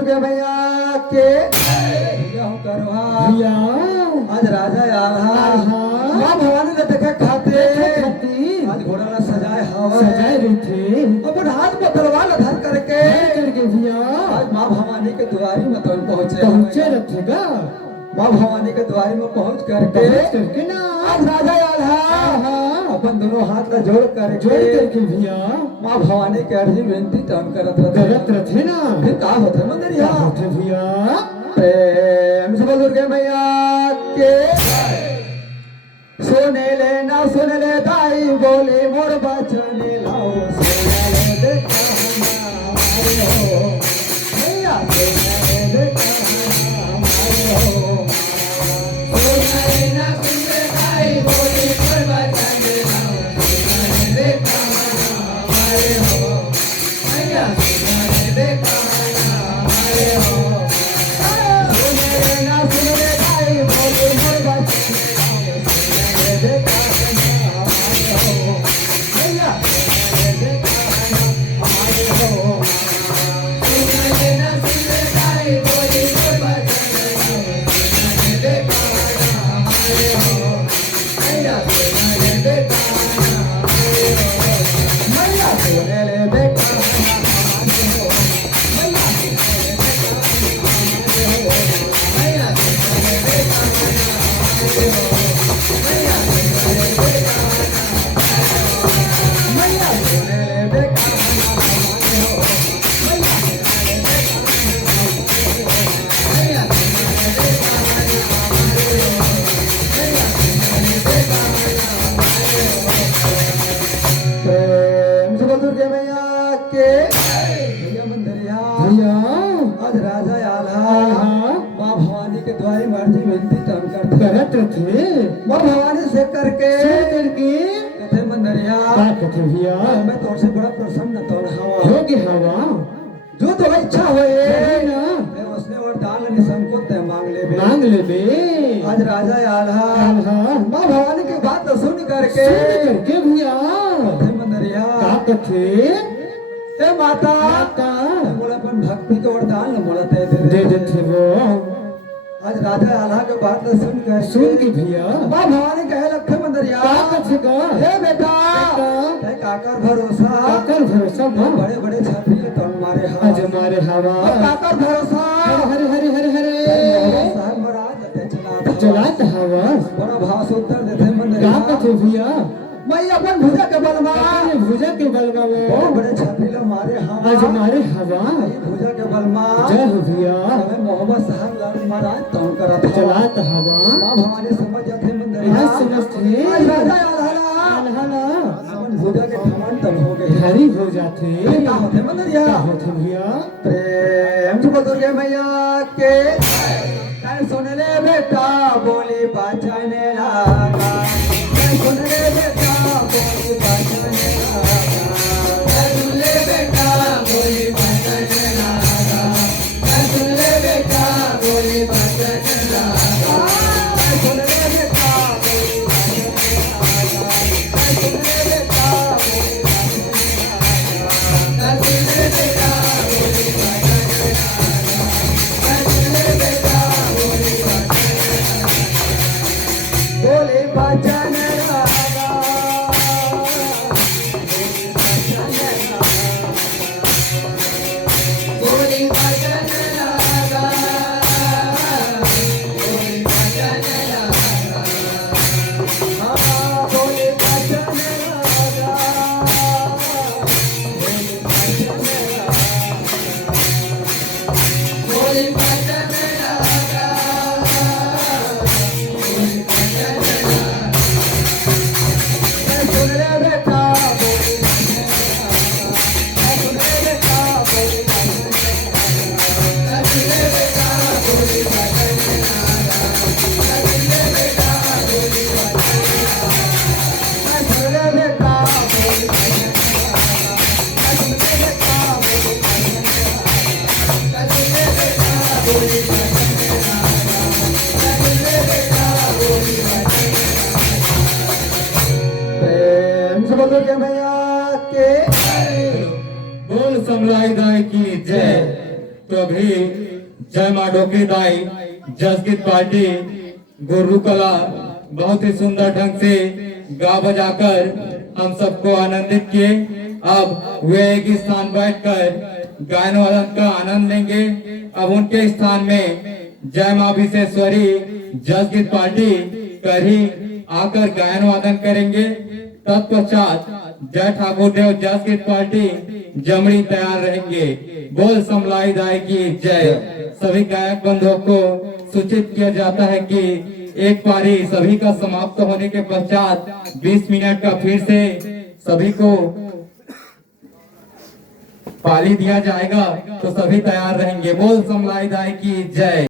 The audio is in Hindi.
दुर्गे मैया के भैया हूँ करवा भैया आज राजा आल्हा माँ भवानी ने देखे खाते आज घोड़ा ला सजाए हवा सजाए रही थे अपन हाथ में तलवार धर करके भैया आज माँ भवानी के द्वारी में तो पहुंचे रखेगा माँ भवानी के द्वारी में पहुंच करके ना आज राजा आल्हा अपन दोनों हाथ ला जोड़ करके भैया माँ भवानी के अर्जी विनती टन करत रथे ना फिर का होते मंदिर होते भैया प्रेम से बोल दुर्गे मैया के सुने ले ना सुन ले दाई बोले मोर बचने लाओ सुने ले देखा हमारे हो मैया सुने ले देखा हमारे हो सुने ले ना सुन ले दाई बोले मोर बचने लाओ सुने ले देखा हमारे हो मैया सुने ले देखा हमारे हो आज राजा आल्हा माँ भवानी के द्वारे मर्जी विनती करत थे माँ भवानी से करके कथे मंदरिया कथे भैया मैं तो से बड़ा प्रसन्न तो हवा होगे हवा जो तो इच्छा होए ना मैं उसने वरदान निसम को ते मांग ले बे आज राजा आल्हा माँ भवानी की बात सुन करके भैया कथे मंदरिया कथे ए माता मोला अपन भक्ति के वरदान मोला दे देते वो आज राजा आल्हा के बात सुन के भैया माँ भवानी कहे लखे मंदरिया हे बेटा ते काकर भरोसा बड़े बड़े छात्री तो मारे हवा आज मारे हवा काकर भरोसा हरे हरे हरे हरे साहब महाराज ते चलात हवा बड़ा भाव से उत्तर देते मंदरिया कथे भैया मैं अपन भुजा के बलवा में बड़े छात्री ला मारे हवा आज मारे हवा भुजा के बलमा जय हो भैया मैं मोहब्बत साहब लाल महाराज तो करत चलात हवा माँ भवानी समझ जाते मंदरिया समझते आज राजा आल्हा अपन भुजा के ठमन तन हो गए हरी हो जाते का होते मंदरिया होते भैया प्रेम से दुर्गे मैया के तन सुन ले बेटा बोली बचने लगा तन सुन ले बेटा बोली बचने लगा तन सुन ले बेटा बोली बचने लगा तन सुन ले बेटा बोली बचने लगा तन सुन ले बेटा बोली बचने लगा तन सुन ले बेटा बोली बचने लगा तन सुन ले बेटा बोली बचने लगा तन सुन ले बेटा बोली बचने लगा दुर्गे मैया के बोल समलाई गाय की जय। तो अभी जय माँ डोकी दाई जसगीत पार्टी गुरु कला बहुत ही सुंदर ढंग से गा बजाकर हम सबको आनंदित किए। अब वे एक स्थान बैठकर गायन वादन का आनंद लेंगे। अब उनके स्थान में जय माँ विशेश्वरी जसगीत पार्टी करी आकर गायन वादन करेंगे। तत्पश्चात जय ठाकुर देव जसगीत पार्टी जमड़ी तैयार रहेंगे। बोल समलाई दाई की जय। सभी गायक बंधुओं को सूचित किया जाता है कि एक पारी सभी का समाप्त होने के पश्चात 20 मिनट का फिर से सभी को पाली दिया जाएगा, तो सभी तैयार रहेंगे। बोल समलाई दाई की जय।